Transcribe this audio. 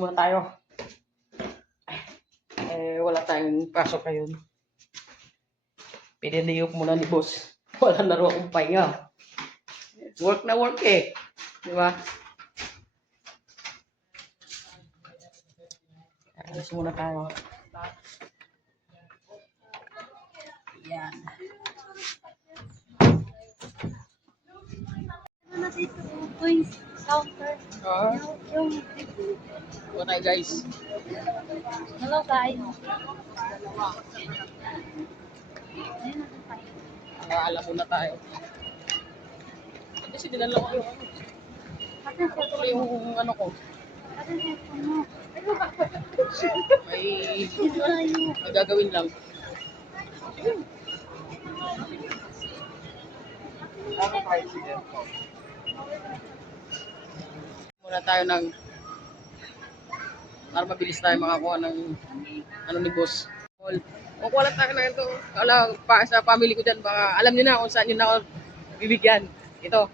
muna tayo. Wala tayong pasok ngayon. Piniliyok muna ni boss. Wala na rin akong pahinga. Work na work eh. Di ba? Alis muna tayo. Yan. Ano dito? Points counter. Yung Wala tayo guys. hello guys. Alam muna tayo. Kasi dinala ko yung ano. Atin Ito yung ano ko. cellphone mo. May Dito tayo. gagawin lang. Muna tayo ng para mabilis tayo makakuha ng ano ni boss. Kung wala tayo na ito, wala pa sa family ko dyan, baka alam niyo na kung saan yun ako bibigyan. Ito.